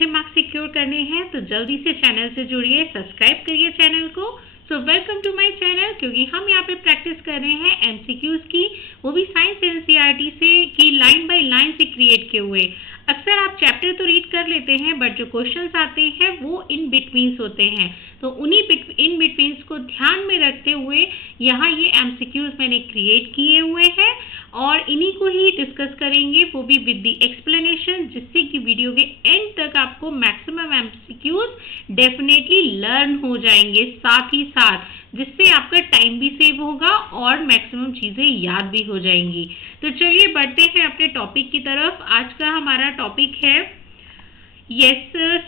अच्छे marks secure करने हैं तो जल्दी से चैनल से जुड़िए, सब्सक्राइब करिए चैनल को। So welcome to my channel, क्योंकि हम यहाँ पे प्रैक्टिस कर रहे हैं एमसीक्यूज की, वो भी साइंस एनसीईआरटी से की लाइन बाय लाइन से क्रिएट किए हुए। अक्सर आप चैप्टर तो रीड कर लेते हैं बट जो क्वेश्चंस आते हैं वो इन बिटवीन्स होते हैं, तो उन्हीं इन बिटवीन्स को ध्यान में रखते हुए यहाँ ये एमसीक्यूज मैंने क्रिएट किए हुए हैं और इन्हीं को ही डिस्कस करेंगे, वो भी विद दी एक्सप्लेनेशन, जिससे कि वीडियो के एंड तक आपको मैक्सिमम एमसीक्यूज डेफिनेटली लर्न हो जाएंगे, साथ ही साथ जिससे आपका टाइम भी सेव होगा और मैक्सिमम चीज़ें याद भी हो जाएंगी। तो चलिए बढ़ते हैं अपने टॉपिक की तरफ। आज का हमारा टॉपिक है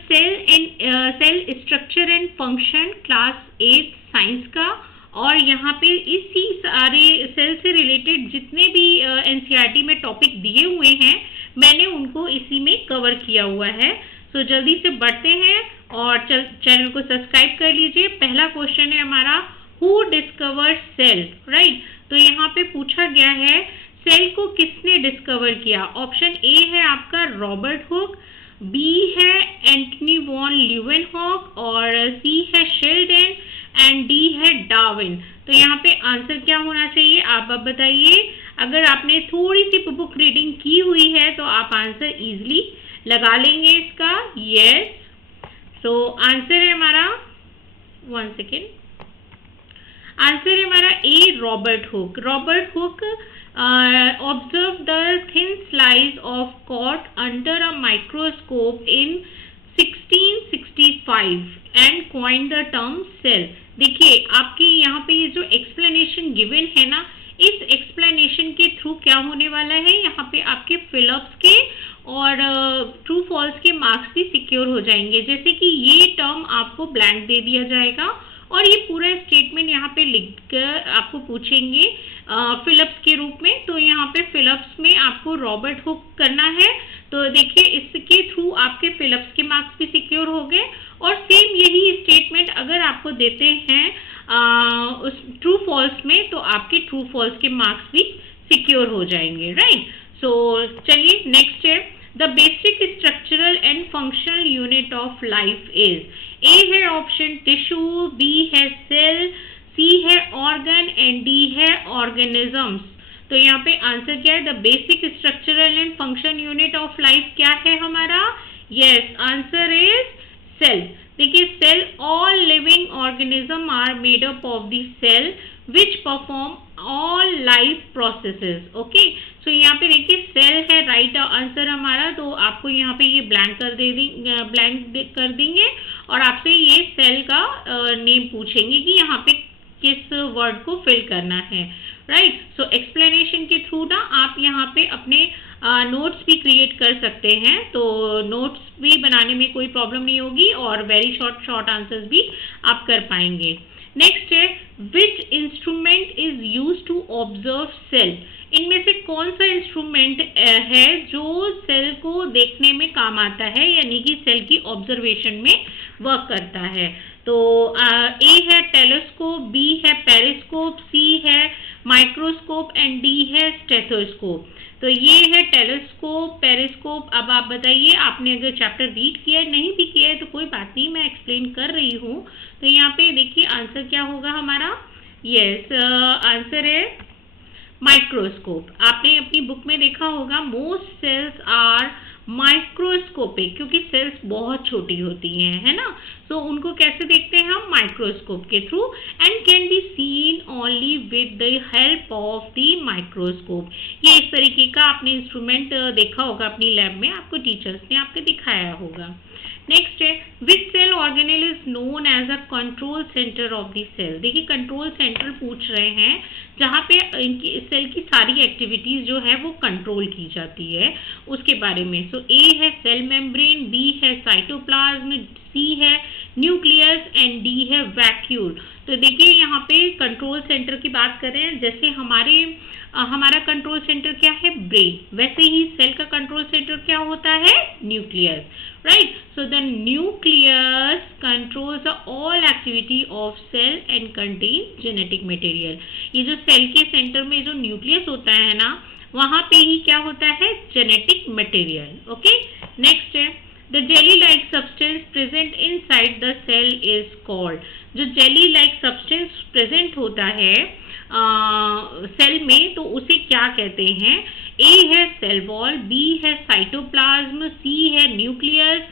cell structure and function, class 8 science का। और यहाँ पे इसी सारे सेल से रिलेटेड जितने भी एनसीईआरटी में टॉपिक दिए हुए हैं मैंने उनको इसी में कवर किया हुआ है। सो जल्दी से बढ़ते हैं और चैनल को सब्सक्राइब कर लीजिए। पहला क्वेश्चन है हमारा, हु डिस्कवर सेल, राइट। तो यहाँ पे पूछा गया है सेल को किसने डिस्कवर किया। ऑप्शन ए है आपका रॉबर्ट हुक, बी है एंटनी वॉन ल्यूवेनहॉक और सी है शेल्डन एंड डी है डार्विन। तो यहाँ पे आंसर क्या होना चाहिए आप अब बताइए। अगर आपने थोड़ी सी बुक रीडिंग की हुई है तो आप आंसर इजीली लगा लेंगे इसका। यस, सो आंसर है हमारा, वन सेकेंड, आंसर है हमारा A Robert Hooke. Robert Hooke observed the thin slice of cork under a microscope in 1665 and coined the term cell। देखिए आपके यहाँ पे ये जो एक्सप्लेनेशन गिवन है ना, इस एक्सप्लेनेशन के थ्रू क्या होने वाला है, यहाँ पे आपके फिलअप्स के और ट्रू फॉल्स के मार्क्स भी सिक्योर हो जाएंगे। जैसे कि ये टर्म आपको ब्लैंक दे दिया जाएगा और ये पूरा स्टेटमेंट यहाँ पे लिख कर आपको पूछेंगे फिलअप्स के रूप में। तो यहाँ पे फिलअप्स में आपको रॉबर्ट हुक करना है, तो देखिए इसके थ्रू आपके फिलअप्स के मार्क्स भी सिक्योर हो गए। और सेम यही स्टेटमेंट अगर आपको देते हैं उस ट्रू फॉल्स में तो आपके ट्रू फॉल्स के मार्क्स भी सिक्योर हो जाएंगे, राइट। सो चलिए नेक्स्ट है, the basic structural and functional unit of life is. A है ऑप्शन टिश्यू, बी है सेल, सी है ऑर्गन एंड डी है ऑर्गेनिजम्स। तो यहाँ पे आंसर क्या है, the basic structural and function unit of life क्या है हमारा। Yes, answer is cell. देखिए cell, all living organism are made up of the cell which perform all life processes. Okay, so यहाँ पे देखिए सेल है राइट आंसर हमारा, तो आपको यहाँ पे ये ब्लैंक कर देंगे और आपसे ये सेल का नेम पूछेंगे कि यहाँ पे किस वर्ड को फिल करना है, राइट। सो एक्सप्लेनेशन के थ्रू ना आप यहाँ पे अपने नोट्स भी क्रिएट कर सकते हैं, तो नोट्स भी बनाने में कोई प्रॉब्लम नहीं होगी और वेरी शॉर्ट आंसर्स भी आप कर पाएंगे। नेक्स्ट है, which instrument is use to observe cell. इनमें से कौन सा इंस्ट्रूमेंट है जो सेल को देखने में काम आता है, यानी कि सेल की ऑब्जर्वेशन में वर्क करता है। तो ए है टेलीस्कोप, बी है पेरिस्कोप, सी है माइक्रोस्कोप एंड डी है स्टेथोस्कोप। तो ये है टेलीस्कोप, पेरिस्कोप। अब आप बताइए, आपने अगर चैप्टर रीड किया है, नहीं भी किया है तो कोई बात नहीं, मैं एक्सप्लेन कर रही हूँ। तो यहाँ पे देखिए आंसर क्या होगा हमारा। यस, आंसर है माइक्रोस्कोप। आपने अपनी बुक में देखा होगा मोस्ट सेल्स आर माइक्रोस्कोपिक, क्योंकि सेल्स बहुत छोटी होती हैं, है ना। सो उनको कैसे देखते हैं हम, माइक्रोस्कोप के through, and can be seen only with the help of the microscope. ये इस तरीके का आपने इंस्ट्रूमेंट देखा होगा अपनी लैब में, आपको टीचर्स ने आपको दिखाया होगा। नेक्स्ट है, which cell organelle is known as a control centre of the cell. देखिए कंट्रोल सेंटर पूछ रहे हैं जहाँ पे इनकी सेल की सारी एक्टिविटीज जो है वो कंट्रोल की जाती है, उसके बारे में। सो ए है सेल मेम्ब्रेन, बी है साइटोप्लाज्म, सी है न्यूक्लियस एंड डी है वैक्यूल। तो देखिए यहाँ पे कंट्रोल सेंटर की बात करें, जैसे हमारा कंट्रोल सेंटर क्या है, ब्रेन, वैसे ही सेल का कंट्रोल सेंटर क्या होता है, nucleus, right. So the nucleus controls all activity of cell and contain genetic material. ये जो सेल के सेंटर में जो न्यूक्लियस होता है ना, वहां पे ही क्या होता है, जेनेटिक मटेरियल। ओके, नेक्स्ट है, the jelly like substance present inside the cell is called, जो jelly like substance present होता है सेल में, तो उसे क्या कहते हैं? ए है सेल वॉल, बी है साइटोप्लाज्म, सी है न्यूक्लियस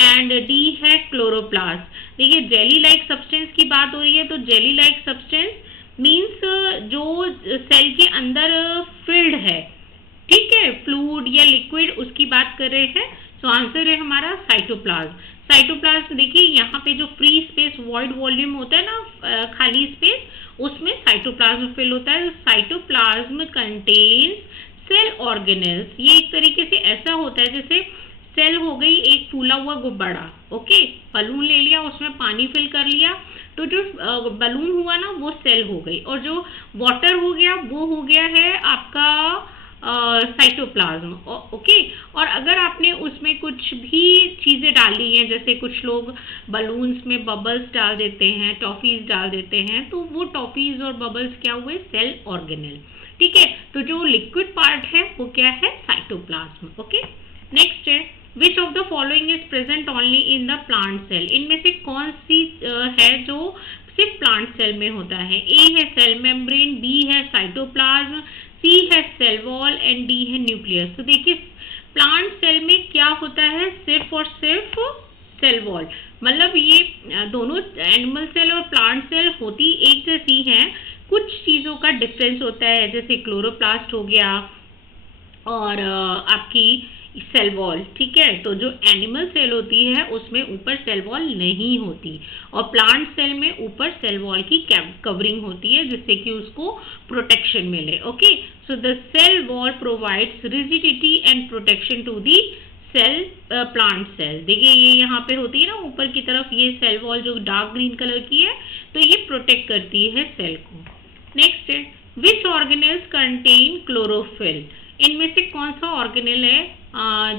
एंड डी है क्लोरोप्लास्ट। देखिए जेली लाइक सब्सटेंस की बात हो रही है, तो जेली लाइक सब्सटेंस मीन्स जो सेल के अंदर फिल्ड है, ठीक है, फ्लूइड या लिक्विड, उसकी बात कर रहे हैं। तो आंसर है हमारा साइटोप्लाज्म। साइटोप्लाज्म देखिए यहाँ पे जो फ्री स्पेस वॉइड वॉल्यूम होता है ना, खाली स्पेस, उसमें साइटोप्लाज्म फिल होता है। Cytoplasm contains cell organelles. ये एक तरीके से ऐसा होता है जैसे सेल हो गई एक फूला हुआ गुब्बारा, ओके, बलून ले लिया, उसमें पानी फिल कर लिया, तो जो बलून हुआ ना वो सेल हो गई, और जो वाटर हो गया वो हो गया है आपका साइटोप्लाज्म, ओके। और अगर आपने उसमें कुछ भी चीज़ें डाली हैं, जैसे कुछ लोग बलून्स में बबल्स डाल देते हैं, टॉफीज डाल देते हैं, तो वो टॉफीज और बबल्स क्या हुए? सेल ऑर्गेनेल, ठीक है। तो जो लिक्विड पार्ट है वो क्या है? Cytoplasm, okay. नेक्स्ट है which of the following is present only in the plant cell. इनमें से कौन सी है जो सिर्फ प्लांट सेल में होता है? ए है सेल मेम्ब्रेन, बी है साइटोप्लाज्म, सी है सेल वॉल एंड डी है न्यूक्लियस। तो देखिए प्लांट सेल में क्या होता है? सिर्फ और सिर्फ सेल वॉल। मतलब ये दोनों एनिमल सेल और प्लांट सेल होती एक जैसी हैं, कुछ चीज़ों का डिफरेंस होता है, जैसे क्लोरोप्लास्ट हो गया और आपकी सेल वॉल, ठीक है। तो जो एनिमल सेल होती है उसमें ऊपर सेल वॉल नहीं होती, और प्लांट सेल में ऊपर सेल वॉल की कवरिंग होती है जिससे कि उसको प्रोटेक्शन मिले, okay. So the cell wall provides rigidity and protection to the cell plant cell. देखिए ये यहाँ पे होती है ना ऊपर की तरफ, ये सेल वॉल जो डार्क ग्रीन कलर की है, तो ये प्रोटेक्ट करती है सेल को। नेक्स्ट है विच ऑर्गेनेल्स कंटेन क्लोरोफिल। इनमें से कौन सा ऑर्गेनेल है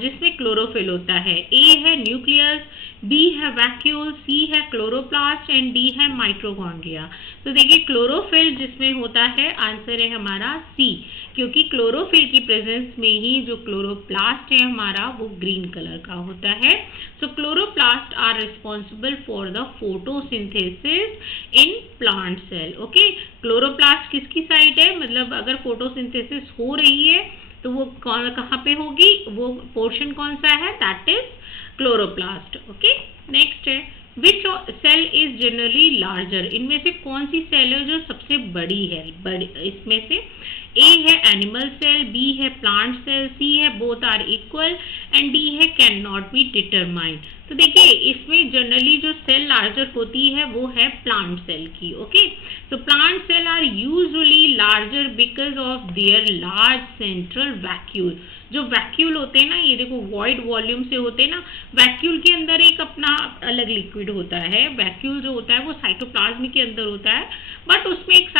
जिसमें क्लोरोफिल होता है? ए है न्यूक्लियस, बी है वैक्यूल, सी है क्लोरोप्लास्ट एंड डी है माइटोकॉन्ड्रिया। तो देखिए क्लोरोफिल जिसमें होता है, आंसर है हमारा सी, क्योंकि क्लोरोफिल की प्रेजेंस में ही जो क्लोरोप्लास्ट है हमारा वो ग्रीन कलर का होता है। So chloroplast are responsible for the photosynthesis in plant cell, okay. Chloroplast किसकी साइड है? मतलब अगर फोटोसिंथेसिस हो रही है तो वो कहाँ पे होगी? वो पोर्शन कौन सा है? That is chloroplast, okay. Next है which cell is generally larger. इनमें से कौन सी सेल है जो सबसे बड़ी है? इसमें से ए है एनिमल सेल, बी है प्लांट सेल, सी है both are equal and D है कैन नॉट बी डिटरमाइंड। तो देखिए इसमें जनरली जो सेल लार्जर होती है वो है प्लांट सेल की, ओके। तो plant cell are usually larger because of their large central vacuole. जो वैक्यूल होते हैं ना, ये देखो वॉइड वॉल्यूम से होते हैं ना, वैक्यूल के अंदर एक अपना अलग लिक्विड होता है। वैक्यूल जो होता है वो साइटोप्लाज्म के अंदर होता है, बट उसमें एक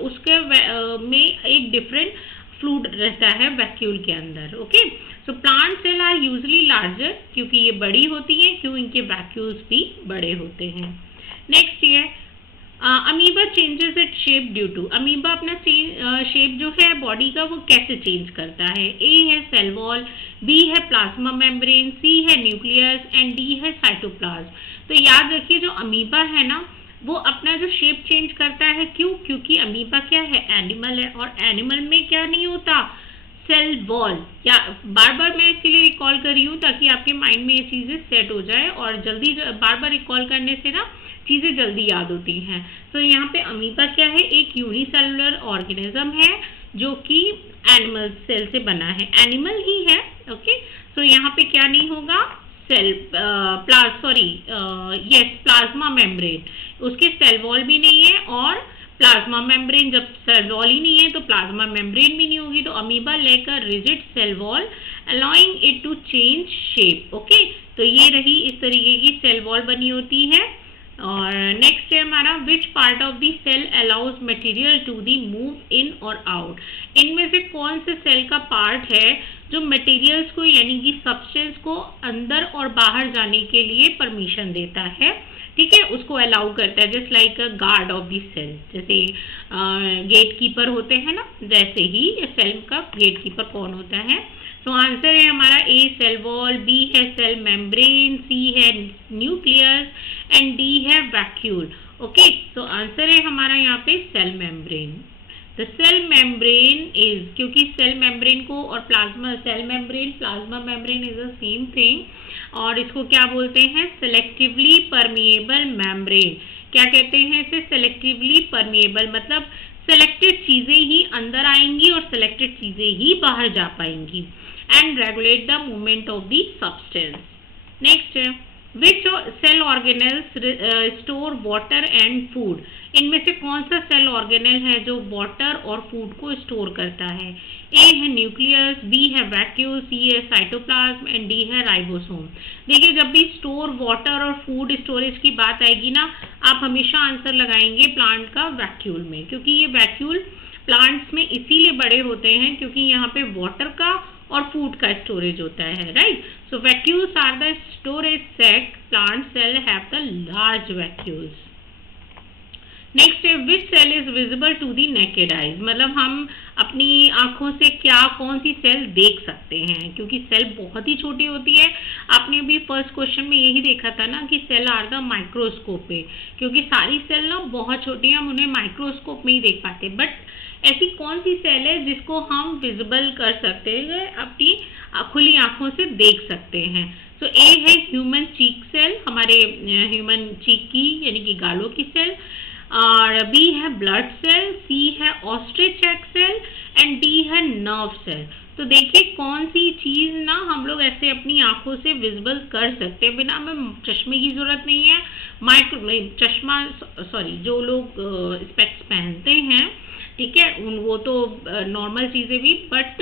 उसके में एक डिफरेंट फ्लूइड रहता है वैक्यूल के अंदर, okay. So plant cell are usually larger, क्योंकि ये बड़ी होती हैं, क्यों? इनके वैक्यूल्स भी बड़े होते हैं। नेक्स्ट ये amoeba changes it shape due to. Amoeba अपना शेप जो है बॉडी का वो कैसे चेंज करता है? ए है सेल वॉल, बी है प्लाज्मा मेम्ब्रेन, सी है न्यूक्लियस एंड डी है साइटोप्लाज्म। तो याद रखिए जो अमीबा है ना वो अपना जो शेप चेंज करता है, क्यों? क्योंकि अमीबा क्या है? एनिमल है, और एनिमल में क्या नहीं होता? Cell wall. या बार बार मैं इसीलिए रिकॉल कर रही हूँ ताकि आपके माइंड में ये चीज़ें सेट हो जाए, और जल्दी बार बार रिकॉल करने से ना चीज़ें जल्दी याद होती हैं। तो यहाँ पे अमीबा क्या है? एक यूनिसेलुलर ऑर्गेनिज्म है जो कि एनिमल सेल से बना है, एनिमल ही है, ओके। तो यहाँ पे क्या नहीं होगा? प्लाज्मा मेम्ब्रेन, उसके सेल वॉल भी नहीं है, और प्लाज्मा मेम्ब्रेन, जब सेल वॉल ही नहीं है तो प्लाज्मा मेम्ब्रेन भी नहीं होगी। तो अमीबा लेकर rigid cell wall allowing it to change shape, okay. तो ये रही इस तरीके की सेल वॉल बनी होती है। और नेक्स्ट है हमारा which part of the cell allows material to the move in और आउट। इनमें से कौन से सेल का पार्ट है जो मटेरियल्स को यानी कि सब्सटेंस को अंदर और बाहर जाने के लिए परमिशन देता है, ठीक है, उसको अलाउ करता है। Just like a guard of the cell, जैसे गेट कीपर होते हैं ना, वैसे ही सेल का गेट कीपर कौन होता है? सो आंसर है हमारा ए सेल वॉल, बी है सेल मेम्ब्रेन, सी है न्यूक्लियस एंड डी है वैक्यूल। ओके, सो आंसर है हमारा यहाँ पे cell membrane. The cell membrane is, क्योंकि सेल मेम्ब्रेन को और plasma, cell membrane plasma membrane is the same thing, और इसको क्या बोलते हैं, सेलेक्टिवली परमिएबल मेम्ब्रेन। क्या कहते हैं इसे, सेलेक्टिवली परमिएबल, मतलब सेलेक्टेड चीजें ही अंदर आएंगी और सेलेक्टेड चीजें ही बाहर जा पाएंगी, and regulate the movement of the substance. Next है, which cell organelles store water and food. इनमें से कौन सा सेल ऑर्गेनेल है जो वाटर और फूड को स्टोर करता है। ए है न्यूक्लियस, बी है वैक्यूल, सी है साइटोप्लाज्म एंड डी है राइबोसोम। देखिए, जब भी स्टोर वाटर और फूड स्टोरेज की बात आएगी ना, आप हमेशा आंसर लगाएंगे प्लांट का वैक्यूल में, क्योंकि ये वैक्यूल प्लांट्स में इसीलिए बड़े होते हैं क्योंकि यहाँ पे वाटर का और फूड का स्टोरेज होता है, right. So vacuoles are the storage sac, plant cell have the large vacuoles. Next है, which cell is visible to the naked eyes, मतलब हम अपनी आंखों से क्या, कौन सी सेल देख सकते हैं, क्योंकि सेल बहुत ही छोटी होती है। आपने अभी फर्स्ट क्वेश्चन में यही देखा था ना कि सेल आर द माइक्रोस्कोप पे, क्योंकि सारी सेल ना बहुत छोटी हैं, हम उन्हें माइक्रोस्कोप में ही देख पाते हैं। बट ऐसी कौन सी सेल है जिसको हम विजिबल कर सकते हैं, अपनी खुली आंखों से देख सकते हैं। तो ए है ह्यूमन चीक सेल, हमारे ह्यूमन चीक की यानी कि गालों की सेल, और बी है ब्लड सेल, सी है ostrich egg cell and D है नर्व सेल। तो देखिए कौन सी चीज ना हम लोग ऐसे अपनी आंखों से विजिबल कर सकते हैं, बिना हमें चश्मे की जरूरत नहीं है। चश्मा सॉरी, जो लोग स्पेक्स पहनते हैं, ठीक है, वो तो नॉर्मल चीजें भी, बट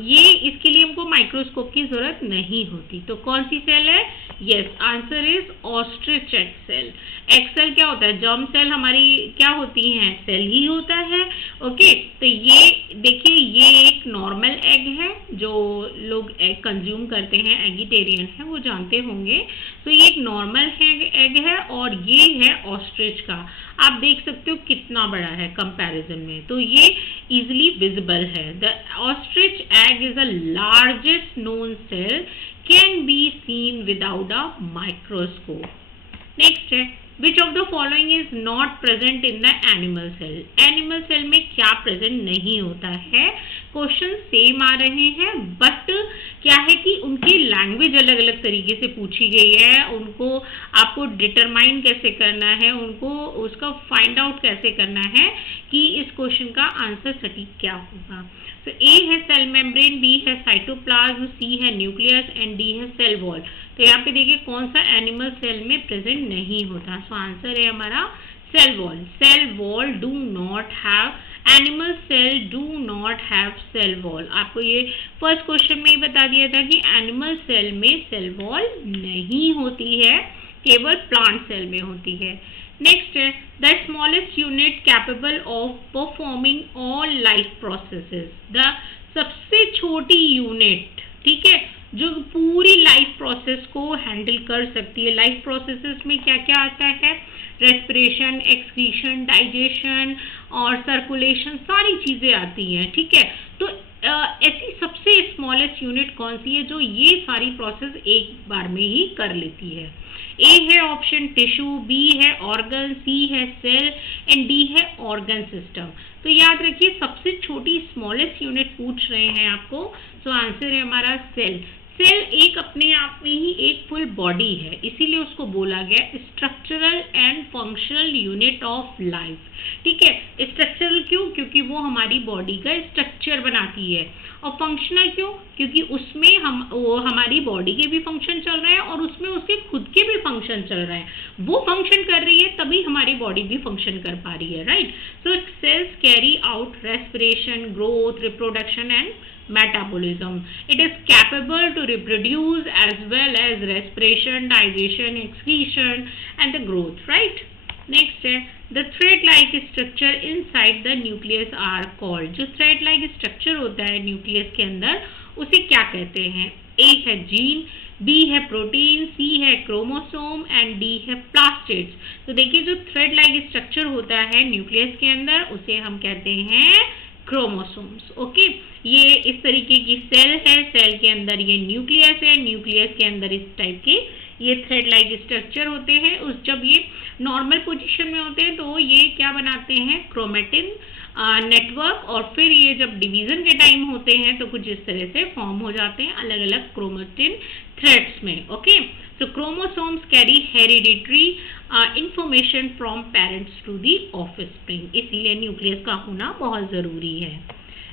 ये इसके लिए हमको माइक्रोस्कोप की जरूरत नहीं होती। तो कौन सी सेल है, yes answer is ostrich egg cell. Egg cell क्या होता है, जर्म सेल हमारी क्या होती हैं, सेल ही होता है। ओके, तो ये देखिए, ये एक नॉर्मल एग है, जो लोग एग कंज्यूम करते हैं, एगिटेरियन है, वो जानते होंगे। तो ये एक नॉर्मल एग है और ये है ऑस्ट्रिच का। आप देख सकते हो कितना बड़ा है कंपैरिजन में, तो ये इजिली विजिबल है। The ostrich egg is the largest known cell, can be seen without a microscope. Next है, which of the following is not present in the animal cell. Animal cell में क्या present नहीं होता है, question same आ रहे हैं, but क्या है कि उनकी लैंग्वेज अलग अलग तरीके से पूछी गई है। उनको आपको डिटरमाइन कैसे करना है, उनको उसका फाइंड आउट कैसे करना है कि इस क्वेश्चन का आंसर सटीक क्या होगा। तो ए है सेल मेम्ब्रेन, बी है साइटोप्लाज्म, सी है न्यूक्लियस एंड डी है सेल वॉल। तो यहाँ पे देखिए कौन सा एनिमल सेल में प्रेजेंट नहीं होता। सो आंसर है हमारा cell wall. Cell wall do not have, animal cell do not have cell wall. आपको ये फर्स्ट क्वेश्चन में ही बता दिया था कि एनिमल सेल में सेल वॉल नहीं होती है, केवल प्लांट सेल में होती है। नेक्स्ट है, the smallest unit capable of performing all life processes. The सबसे छोटी यूनिट, ठीक है, जो पूरी लाइफ प्रोसेस को हैंडल कर सकती है। लाइफ प्रोसेसेस में क्या क्या आता है, रेस्पिरेशन, एक्सक्रीशन, डाइजेशन और सर्कुलेशन, सारी चीजें आती हैं, ठीक है। तो ऐसी सबसे स्मॉलेस्ट यूनिट कौन सी है जो ये सारी प्रोसेस एक बार में ही कर लेती है। ए है ऑप्शन टिश्यू, बी है ऑर्गन, सी है सेल एंड डी है ऑर्गन सिस्टम। तो याद रखिए सबसे छोटी स्मॉलेस्ट यूनिट पूछ रहे हैं आपको, तो आंसर है हमारा सेल। सेल एक अपने आप में ही एक फुल बॉडी है, इसीलिए उसको बोला गया structural and functional unit of life, ठीक है। स्ट्रक्चरल क्यों, क्योंकि वो हमारी बॉडी का स्ट्रक्चर बनाती है, और फंक्शनल क्यों, क्योंकि उसमें वो हमारी बॉडी के भी फंक्शन चल रहे हैं और उसमें उसके खुद के भी फंक्शन चल रहे हैं। वो फंक्शन कर रही है तभी हमारी बॉडी भी फंक्शन कर पा रही है, right. So cells carry out respiration, growth, reproduction and metabolism. It is capable to reproduce as well as respiration, digestion, excretion and the growth, right? Next है, the thread-like structure inside the nucleus are called. जो thread-like structure होता है nucleus के अंदर, उसे क्या कहते हैं। ए है जीन, बी है प्रोटीन, सी है क्रोमोसोम एंड डी है प्लास्टिड्स। तो देखिए जो थ्रेड लाइक स्ट्रक्चर होता है न्यूक्लियस के अंदर, उसे हम कहते हैं क्रोमोसोम्स। ओके, ये इस तरीके की सेल है, सेल के अंदर ये न्यूक्लियस है, न्यूक्लियस के अंदर इस टाइप के ये थ्रेड लाइक स्ट्रक्चर होते हैं। उस जब ये नॉर्मल पोजीशन में होते हैं तो ये क्या बनाते हैं, क्रोमेटिन नेटवर्क, और फिर ये जब डिवीजन के टाइम होते हैं तो कुछ इस तरह से फॉर्म हो जाते हैं अलग अलग क्रोमेटिन थ्रेड्स में। Okay, so chromosomes carry hereditary information from parents to the offspring, इसीलिए न्यूक्लियस का होना बहुत जरूरी है।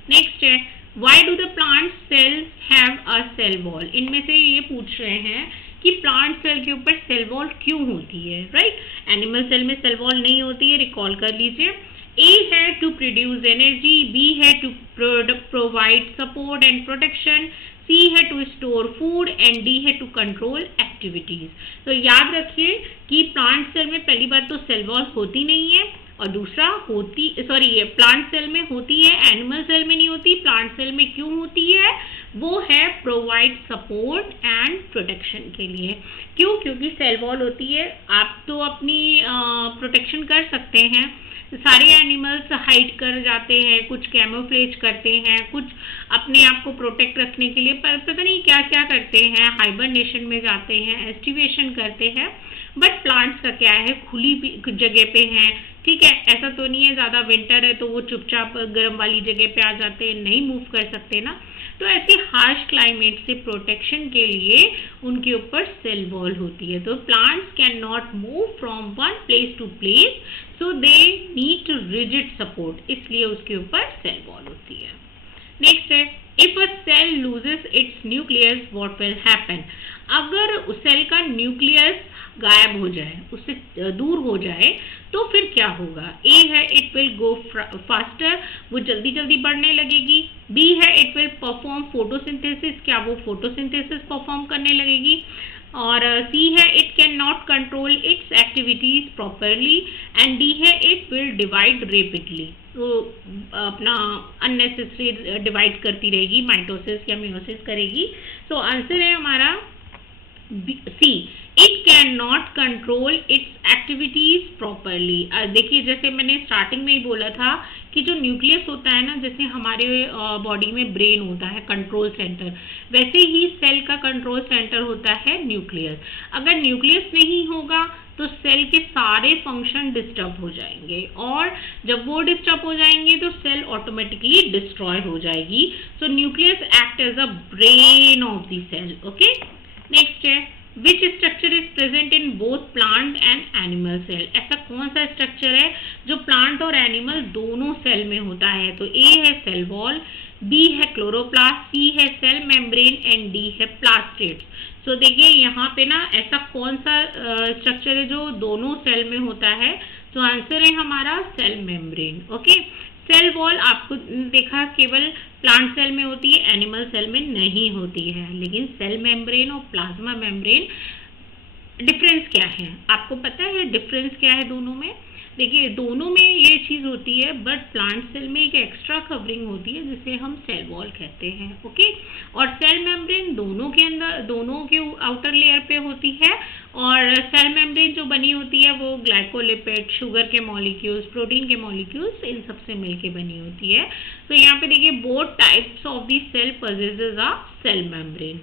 नेक्स्ट है, why do the plant cell have a cell wall. इनमें से ये पूछ रहे हैं कि प्लांट सेल के ऊपर सेल वॉल क्यों होती है, राइट। एनिमल सेल में सेल वॉल नहीं होती है, रिकॉल कर लीजिए। ए है टू प्रोड्यूस एनर्जी, बी है to provide support and protection, C है to store food and D है टू कंट्रोल एक्टिविटीज। तो याद रखिए कि प्लांट सेल में पहली बात तो सेल वॉल होती नहीं है, और दूसरा ये प्लांट सेल में होती है, एनिमल सेल में नहीं होती। प्लांट सेल में क्यों होती है, वो है प्रोवाइड सपोर्ट एंड प्रोटेक्शन के लिए। क्यों, क्योंकि सेल वॉल होती है, आप तो अपनी प्रोटेक्शन कर सकते हैं। सारे एनिमल्स हाइड कर जाते हैं, कुछ कैमोफ्लेज करते हैं, कुछ अपने आप को प्रोटेक्ट रखने के लिए पता नहीं क्या क्या करते हैं, हाइबरनेशन में जाते हैं, एस्टिवेशन करते हैं। बट प्लांट्स का क्या है, खुली जगह पे हैं, ठीक है। ऐसा तो नहीं है ज़्यादा विंटर है तो वो चुपचाप गर्म वाली जगह पे आ जाते हैं, नहीं मूव कर सकते ना। तो ऐसे हार्श क्लाइमेट से प्रोटेक्शन के लिए उनके ऊपर सेल वॉल होती है। तो plants can not move from one place to place, so they need rigid support, इसलिए उसके ऊपर सेल वॉल होती है। नेक्स्ट है, if a cell loses its nucleus what will happen. अगर उस सेल का न्यूक्लियस गायब हो जाए, उससे दूर हो जाए, तो फिर क्या होगा। ए है इट विल गो फास्टर, वो जल्दी जल्दी बढ़ने लगेगी। बी है इट विल परफॉर्म फोटोसिंथेसिस, क्या वो फोटोसिंथेसिस परफॉर्म करने लगेगी। और सी है it can not control its activities properly, and D है इट विल डिवाइड रेपिडली, वो अपना अननेसेसरी डिवाइड करती रहेगी, माइटोसिस या मियोसिस करेगी। तो आंसर है हमारा C, it can not control its activities properly. देखिए, जैसे मैंने स्टार्टिंग में ही बोला था कि जो न्यूक्लियस होता है ना, जैसे हमारे बॉडी में ब्रेन होता है कंट्रोल सेंटर, वैसे ही सेल का कंट्रोल सेंटर होता है न्यूक्लियस। अगर न्यूक्लियस नहीं होगा तो सेल के सारे फंक्शन डिस्टर्ब हो जाएंगे, और जब वो डिस्टर्ब हो जाएंगे तो सेल ऑटोमेटिकली डिस्ट्रॉय हो जाएगी। So nucleus act as a brain of the cell. Okay, next है, which structure is present in both plant and animal cell. ऐसा कौन सा स्ट्रक्चर है जो प्लांट और एनिमल दोनों सेल में होता है। तो ए है सेल वॉल, बी है क्लोरोप्लास्ट, सी है सेल मेम्ब्रेन एंड डी है प्लास्टिड्स। सो देखिए यहाँ पे ना ऐसा कौन सा स्ट्रक्चर है जो दोनों सेल में होता है। तो आंसर है हमारा cell membrane. Okay, cell wall आपको देखा केवल प्लांट सेल में होती है, एनिमल सेल में नहीं होती है। लेकिन सेल मेम्ब्रेन और प्लाज्मा मेम्ब्रेन डिफरेंस क्या है, आपको पता है डिफरेंस क्या है दोनों में। देखिए, दोनों में ये चीज़ होती है, बट प्लांट सेल में एक एक्स्ट्रा कवरिंग होती है जिसे हम सेल वॉल कहते हैं। ओके, और सेल मेम्ब्रेन दोनों के अंदर, दोनों के आउटर लेयर पे होती है, और सेल मेम्ब्रेन जो बनी होती है वो ग्लाइकोलिपिड, शुगर के मॉलिक्यूल्स, प्रोटीन के मॉलिक्यूल्स, इन सब से मिलके बनी होती है। तो यहाँ पे देखिए, both types of the cell possesses a cell membrane.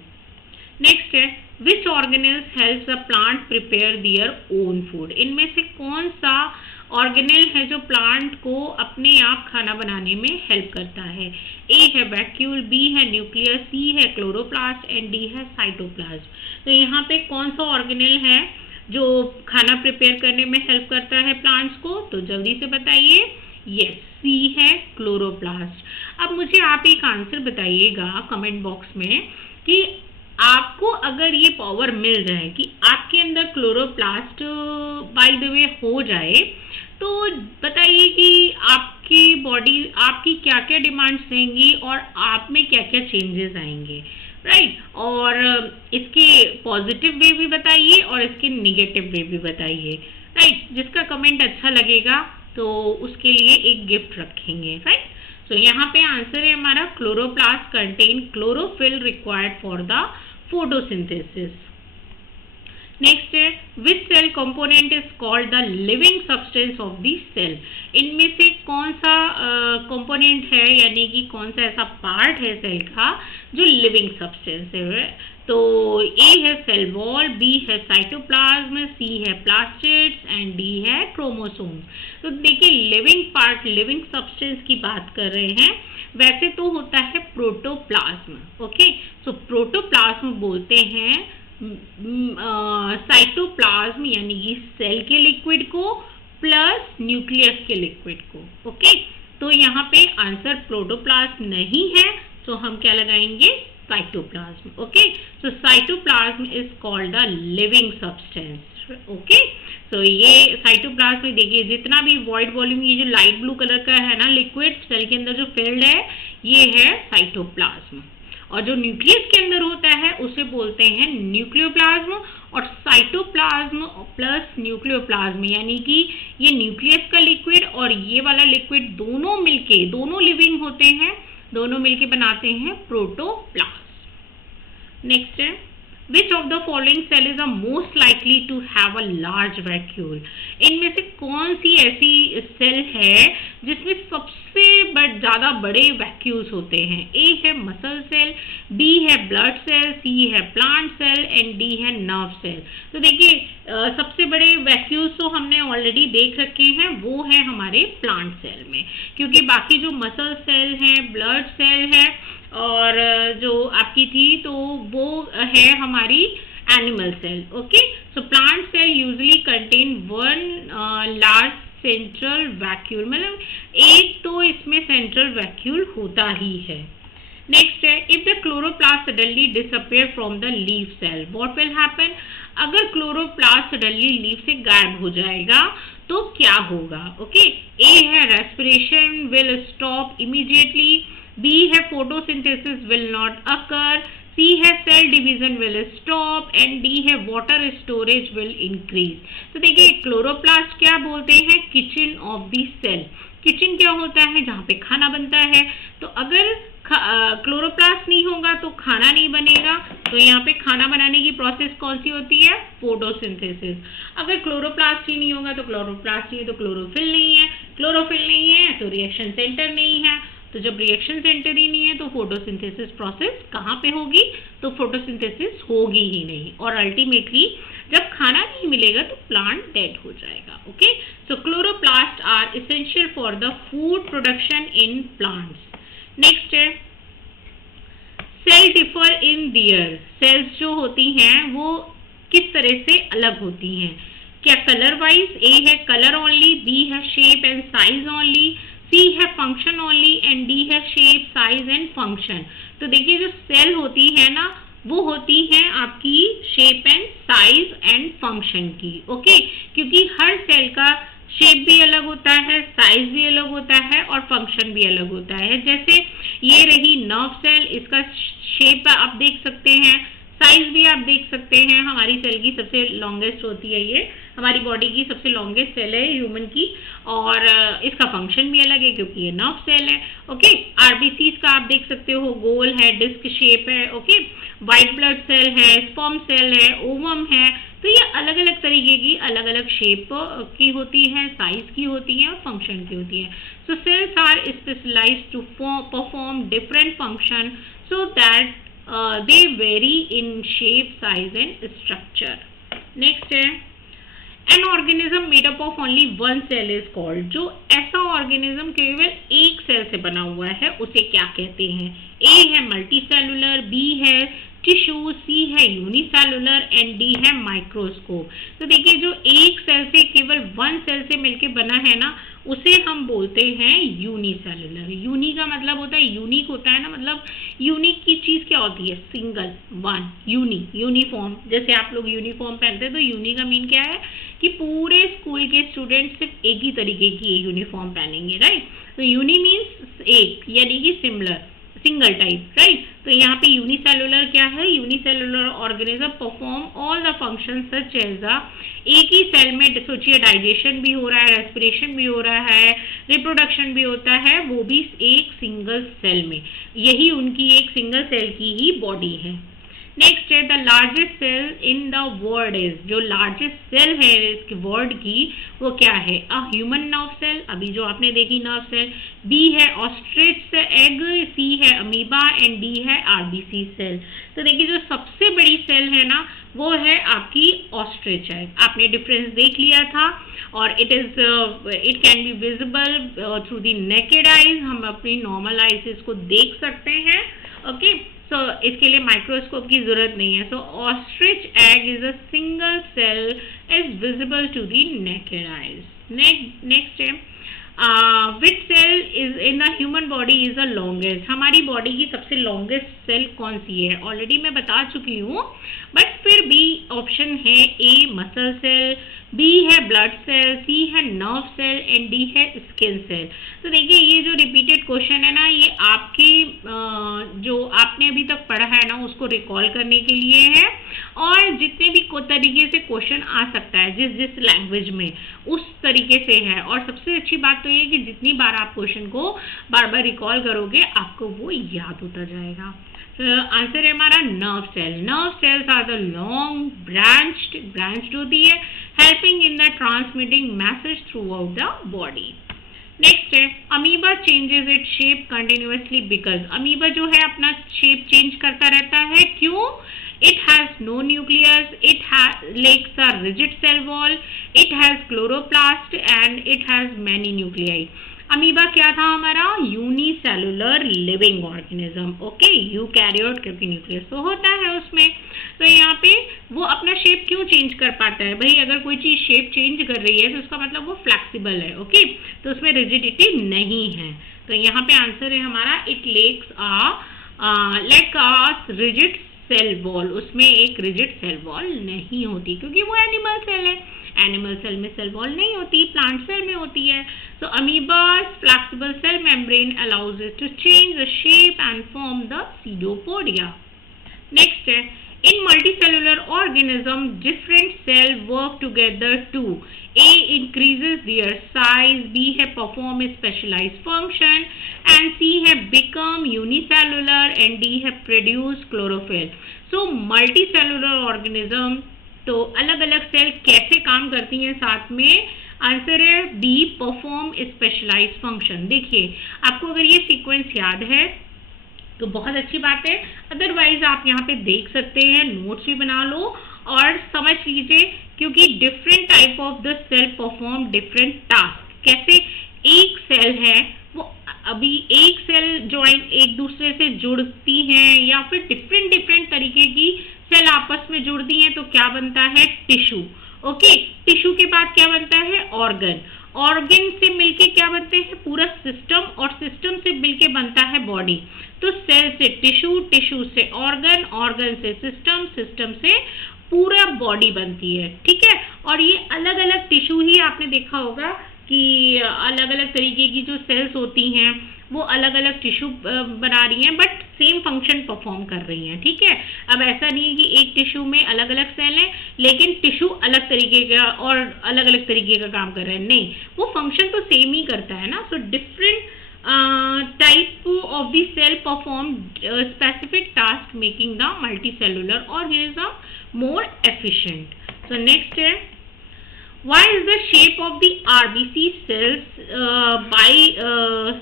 Next है, which organelles helps a plant prepare their own food. इनमें से कौन सा ऑर्गेनेल है जो प्लांट को अपने आप खाना बनाने में हेल्प करता है। ए है वैक्यूल, बी है न्यूक्लियस, सी है क्लोरोप्लास्ट एंड डी है साइटोप्लाज्म। तो यहाँ पे कौन सा ऑर्गेनेल है जो खाना प्रिपेयर करने में हेल्प करता है प्लांट्स को, तो जल्दी से बताइए। यस, सी है क्लोरोप्लास्ट। अब मुझे आप एक आंसर बताइएगा कमेंट बॉक्स में कि आपको अगर ये पावर मिल जाए कि आपके अंदर क्लोरोप्लास्ट बाय द वे हो जाए, तो बताइए कि आपकी बॉडी, आपकी क्या क्या डिमांड्स रहेंगी और आप में क्या क्या चेंजेस आएंगे, राइट। और इसके पॉजिटिव वे भी बताइए और इसके नेगेटिव वे भी बताइए, राइट। जिसका कमेंट अच्छा लगेगा तो उसके लिए एक गिफ्ट रखेंगे, राइट। सो यहाँ पे आंसर है हमारा chloroplast contain chlorophyll required for the photosynthesis. Next है which cell component is called the living substance of the cell. इनमें से कौन सा कंपोनेंट है यानी कि कौन सा ऐसा पार्ट है सेल का जो लिविंग सब्सटेंस है। तो ए है सेल वॉल, बी है साइटोप्लाज्म, सी है प्लास्टिड्स एंड डी है क्रोमोसोम। तो देखिए लिविंग पार्ट लिविंग सब्सटेंस की बात कर रहे हैं, वैसे तो होता है प्रोटोप्लाज्म। ओके, सो प्रोटोप्लाज्म बोलते हैं साइटोप्लाज्म यानी कि सेल के लिक्विड को प्लस न्यूक्लियस के लिक्विड को। ओके, तो यहाँ पे आंसर प्रोटोप्लाज्म नहीं है, तो हम क्या लगाएंगे cytoplasm. Okay, so cytoplasm is called the living substance. Okay, so ये साइटोप्लाज्म में देखिए जितना भी वॉइड वॉल्यूम ये जो लाइट ब्लू कलर का है ना लिक्विड सेल के अंदर जो फिल्ड है ये है साइटोप्लाज्म, और जो न्यूक्लियस के अंदर होता है उसे बोलते हैं न्यूक्लियोप्लाज्म। और साइटोप्लाज्म प्लस न्यूक्लियोप्लाज्म यानी कि ये न्यूक्लियस का लिक्विड और ये वाला लिक्विड दोनों मिलके दोनों लिविंग होते हैं, दोनों मिलके बनाते हैं प्रोटोप्लाज्म। नेक्स्ट है which of the following cell is the most likely to have a large vacuole. इनमें से कौन सी ऐसी सेल है जिसमें सबसे ज्यादा बड़े वैक्यूल्स होते हैं। ए है मसल सेल, बी है ब्लड सेल, सी है प्लांट सेल एंड डी है नर्व सेल। तो देखिए सबसे बड़े वैक्यूल्स तो हमने ऑलरेडी देख रखे हैं, वो है हमारे प्लांट सेल में, क्योंकि बाकी जो मसल सेल है ब्लड सेल है और जो आपकी थी तो वो है हमारी animal cell. Okay, so plant cell usually contain one large central vacuole, मतलब एक तो इसमें सेंट्रल वैक्यूल होता ही है। नेक्स्ट है if the chloroplast suddenly disappear from the leaf cell what will happen. अगर क्लोरोप्लास्ट सडनली लीफ से गायब हो जाएगा तो क्या होगा। ओके, ए है respiration will stop immediately, B है photosynthesis will not occur, C है cell division will stop and D है water storage will increase। तो देखिए क्लोरोप्लास्ट क्या बोलते हैं, kitchen of the cell. Kitchen क्या होता है, जहाँ पे खाना बनता है। तो अगर क्लोरोप्लास्ट नहीं होगा तो खाना नहीं बनेगा, तो यहाँ पे खाना बनाने की प्रोसेस कौन सी होती है, फोटोसिंथेसिस। अगर क्लोरोप्लास्ट ही नहीं होगा तो क्लोरोप्लास्ट नहीं है तो क्लोरोफिल नहीं है, क्लोरोफिल नहीं है तो रिएक्शन सेंटर नहीं है, तो जब रिएक्शन सेंटर ही नहीं है तो फोटोसिंथेसिस प्रोसेस कहाँ पे होगी, तो फोटोसिंथेसिस होगी ही नहीं, और अल्टीमेटली जब खाना नहीं मिलेगा तो प्लांट डेड हो जाएगा। Okay, so chloroplast are essential for the food production in plants. Next है cell differ in their. Cells जो होती हैं वो किस तरह से अलग होती हैं, क्या कलर वाइज। ए है कलर ओनली, बी है shape and size only, C है फंक्शन ओनली एंड डी है शेप साइज एंड फंक्शन। तो देखिए जो सेल होती है ना वो होती है आपकी shape and size and function की। ओके, क्योंकि हर सेल का शेप भी अलग होता है, साइज भी अलग होता है और फंक्शन भी अलग होता है। जैसे ये रही नर्व सेल, इसका शेप आप देख सकते हैं, साइज भी आप देख सकते हैं, हमारी सेल की सबसे लॉन्गेस्ट होती है, ये हमारी बॉडी की सबसे लॉन्गेस्ट सेल है ह्यूमन की, और इसका फंक्शन भी अलग है क्योंकि ये नर्व सेल है। ओके, आरबीसीज का आप देख सकते हो, गोल है, डिस्क शेप है। ओके, व्हाइट ब्लड सेल है, स्पर्म सेल है, ओवम है। तो ये अलग अलग तरीके की अलग अलग शेप की होती है, साइज की होती है और फंक्शन की होती है। So cells are specialized to perform different function so that they vary in shape, size and structure. Next है an organism made up of only one cell is called। जो ऐसा ऑर्गेनिज्म केवल एक सेल से बना हुआ है उसे क्या कहते हैं। ए है मल्टीसेलुलर, बी है टिश्यू, सी है यूनिसेलुलर एंड डी है माइक्रोस्कोप। तो देखिए जो एक सेल से केवल वन सेल से मिलके बना है ना उसे हम बोलते हैं यूनिसेलुलर। यूनी का मतलब होता है यूनिक होता है ना, मतलब यूनिक की चीज क्या होती है, सिंगल, वन, यूनिफॉर्म। जैसे आप लोग यूनिफॉर्म पहनते हैं तो यूनी का मीन क्या है कि पूरे स्कूल के स्टूडेंट सिर्फ एक ही तरीके की यूनिफॉर्म पहनेंगे, राइट। तो यूनी मीन्स एक, यानी कि सिमिलर, सिंगल टाइप, राइट। तो यहाँ पे यूनिसेलुलर क्या है, unicellular organism perform all the function such as the, एक ही सेल में सोचिए डाइजेशन भी हो रहा है, रेस्पिरेशन भी हो रहा है, रिप्रोडक्शन भी होता है, वो भी एक सिंगल सेल में। यही उनकी एक सिंगल सेल की ही बॉडी है। नेक्स्ट है the largest cell in the world is, जो लार्जेस्ट सेल है इसकी वर्ल्ड की वो क्या है? अ ह्यूमन नर्व सेल, अभी जो आपने देखी नर्व सेल, बी है ऑस्ट्रिच एग, सी है अमीबा एंड डी है आरबीसी सेल। तो देखिए जो सबसे बड़ी सेल है ना वो है आपकी ऑस्ट्रिच एग, आपने डिफरेंस देख लिया था, और it can be visible through the naked eyes, हम अपनी नॉर्मल आइज से इसको देख सकते हैं। ओके, सो इसके लिए माइक्रोस्कोप की जरूरत नहीं है। So ostrich egg is a single cell is visible to the naked eyes. Next है which cell is in the human body is the longest, हमारी बॉडी की सबसे लॉन्गेस्ट सेल कौन सी है? ऑलरेडी मैं बता चुकी हूँ, बट फिर भी ऑप्शन है ए मसल सेल, बी है ब्लड सेल, सी है नर्व सेल एंड डी है स्किन सेल। तो देखिए ये जो रिपीटेड क्वेश्चन है ना ये आपके जो आपने अभी तक पढ़ा है ना उसको रिकॉल करने के लिए है, और जितने भी तरीके से क्वेश्चन आ सकता है जिस जिस लैंग्वेज में उस तरीके से है। और सबसे अच्छी बात तो ये कि जितनी बार आप क्वेश्चन को बार बार रिकॉल करोगे आपको वो याद होता जाएगा। आंसर है हमारा nerve cell. Nerve cells are the long branched होती है, helping in the transmitting message throughout the body. Next है amoeba changes it shape continuously because, amoeba जो है अपना शेप चेंज करता रहता है, क्यों? It has no nucleus, it lacks a rigid cell wall, it has chloroplast and it has many nuclei. Amoeba क्या था हमारा? Unicellular living organism. Okay, eukaryote, क्योंकि न्यूक्लियस तो होता है उसमें। तो यहाँ पे वो अपना शेप क्यों चेंज कर पाता है? भाई अगर कोई चीज शेप चेंज कर रही है तो उसका मतलब वो फ्लेक्सिबल है। ओके, तो उसमें रिजिडिटी नहीं है। तो यहाँ पे आंसर है हमारा it lack a rigid cell wall, उसमें एक रिजिड सेल वॉल नहीं होती क्योंकि वो एनिमल सेल है। एनिमल सेल में सेल वॉल नहीं होती, प्लांट सेल में होती है। So amoeba's flexible cell membrane allows it to change the shape and form the pseudopodia. Next है in multicellular organism different cells work together to A increases their size, B है perform a specialized function and C है become unicellular and D है produce chlorophyll. So multicellular organism तो अलग अलग cell कैसे काम करती हैं साथ में? आंसर है बी परफॉर्म स्पेशलाइज्ड फंक्शन। देखिए आपको अगर ये सीक्वेंस याद है तो बहुत अच्छी बात है, अदरवाइज आप यहाँ पे देख सकते हैं, नोट्स भी बना लो और समझ लीजिए, क्योंकि different type of the cell perform different task. कैसे? एक सेल है वो अभी एक सेल ज्वाइन एक दूसरे से जुड़ती हैं या फिर डिफरेंट तरीके की सेल आपस में जुड़ती हैं तो क्या बनता है? टिश्यू। ओके, टिश्यू के बाद क्या बनता है? ऑर्गन। ऑर्गन से मिलके क्या बनते हैं? पूरा सिस्टम, और सिस्टम से मिलके बनता है बॉडी। तो सेल से टिश्यू, टिश्यू से ऑर्गन, ऑर्गन से सिस्टम, सिस्टम से पूरा बॉडी बनती है। ठीक है, और ये अलग अलग टिश्यू ही आपने देखा होगा कि अलग अलग तरीके की जो सेल्स होती हैं वो अलग अलग टिश्यू बना रही हैं बट सेम फंक्शन परफॉर्म कर रही हैं। ठीक है, अब ऐसा नहीं है कि एक टिश्यू में अलग अलग सेल हैं लेकिन टिश्यू अलग तरीके का और अलग अलग तरीके का काम कर रहे हैं, नहीं, वो फंक्शन तो सेम ही करता है ना। So different type of the cell perform specific task making the multicellular organism more efficient. So next है why is the shape of the RBC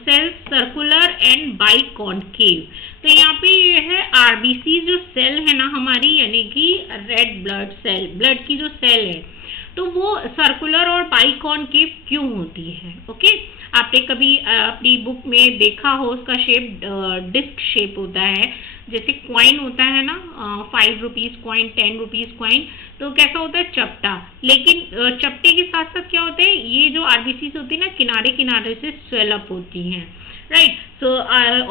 cells circular and biconcave? तो यहाँ पे ये है RBC जो सेल है ना हमारी, यानी कि रेड ब्लड सेल, ब्लड की जो सेल है, तो वो सर्कुलर और बाइकॉनकेव क्यों होती है? ओके, आपने कभी अपनी बुक में देखा हो उसका शेप डिस्क शेप होता है, जैसे कॉइन होता है ना, 5 रुपीज कॉइन, 10 रुपीज कॉइन, तो कैसा होता है? चपटा। लेकिन चपटे के साथ साथ क्या होते हैं, ये जो आरबीसी होती है ना किनारे किनारे से स्वेल अप होती हैं। राइट, सो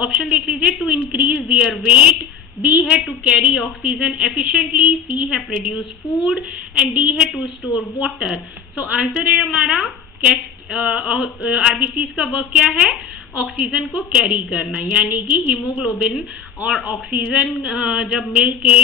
ऑप्शन देख लीजिए, to increase their weight, b है to carry oxygen efficiently, c है प्रोड्यूस फूड एंड डी है to store water. So answer है हमारा आरबीसी का वर्क क्या है? ऑक्सीजन को कैरी करना, यानी कि हीमोग्लोबिन और ऑक्सीजन जब मिल के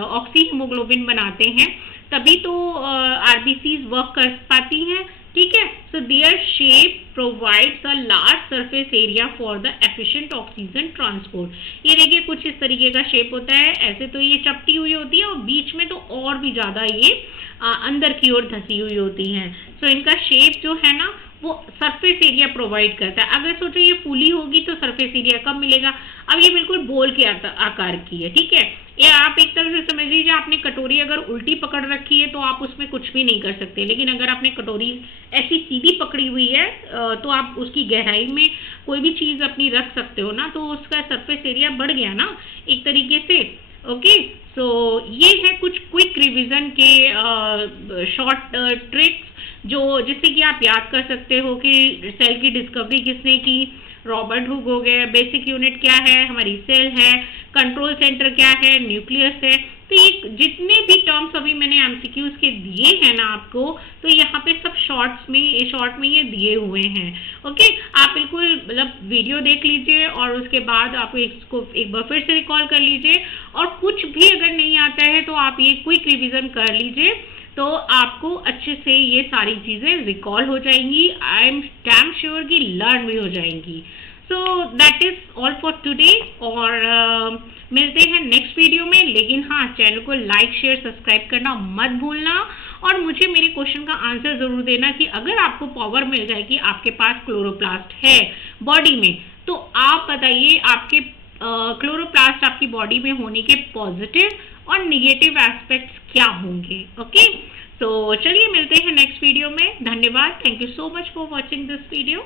ऑक्सी हीमोग्लोबिन बनाते हैं तभी तो आरबीसी वर्क कर पाती हैं। ठीक है। So their shape provides a large surface area for the efficient oxygen transport. ये देखिए कुछ इस तरीके का शेप होता है, ऐसे तो ये चपटी हुई होती है और बीच में तो और भी ज़्यादा ये अंदर की ओर धसी हुई होती हैं। सो इनका शेप जो है ना वो सरफेस एरिया प्रोवाइड करता है। अगर सोचो ये फूली होगी तो सरफेस एरिया कम मिलेगा। अब ये बिल्कुल बोल के आकार की है, ठीक है। ये आप एक तरह से समझ लीजिए, आपने कटोरी अगर उल्टी पकड़ रखी है तो आप उसमें कुछ भी नहीं कर सकते, लेकिन अगर आपने कटोरी ऐसी सीधी पकड़ी हुई है तो आप उसकी गहराई में कोई भी चीज़ अपनी रख सकते हो ना, तो उसका सरफेस एरिया बढ़ गया ना एक तरीके से। ओके, सो ये है कुछ क्विक रिवीजन के शॉर्ट ट्रिक्स जो जिससे कि आप याद कर सकते हो कि सेल की डिस्कवरी किसने की, रॉबर्ट हुक हो गया। बेसिक यूनिट क्या है, हमारी सेल है। कंट्रोल सेंटर क्या है, न्यूक्लियस है। तो ये जितने भी टर्म्स अभी मैंने एमसीक्यूज के दिए हैं ना आपको, तो यहाँ पे सब शॉर्ट में ये दिए हुए हैं। ओके, आप बिल्कुल मतलब वीडियो देख लीजिए और उसके बाद आप इसको एक बार फिर से रिकॉल कर लीजिए, और कुछ भी अगर नहीं आता है तो आप ये क्विक रिवीजन कर लीजिए, तो आपको अच्छे से ये सारी चीज़ें रिकॉल हो जाएंगी। आई एम डैम श्योर कि लर्न भी हो जाएंगी। So that is all for today, और मिलते हैं नेक्स्ट वीडियो में। लेकिन हाँ, चैनल को लाइक शेयर सब्सक्राइब करना मत भूलना, और मुझे मेरे क्वेश्चन का आंसर ज़रूर देना कि अगर आपको पावर मिल जाए कि आपके पास क्लोरोप्लास्ट है बॉडी में, तो आप बताइए आपके क्लोरोप्लास्ट आपकी बॉडी में होने के पॉजिटिव और निगेटिव एस्पेक्ट्स क्या होंगे। ओके, तो चलिए मिलते हैं नेक्स्ट वीडियो में। धन्यवाद, thank you so much for watching this video.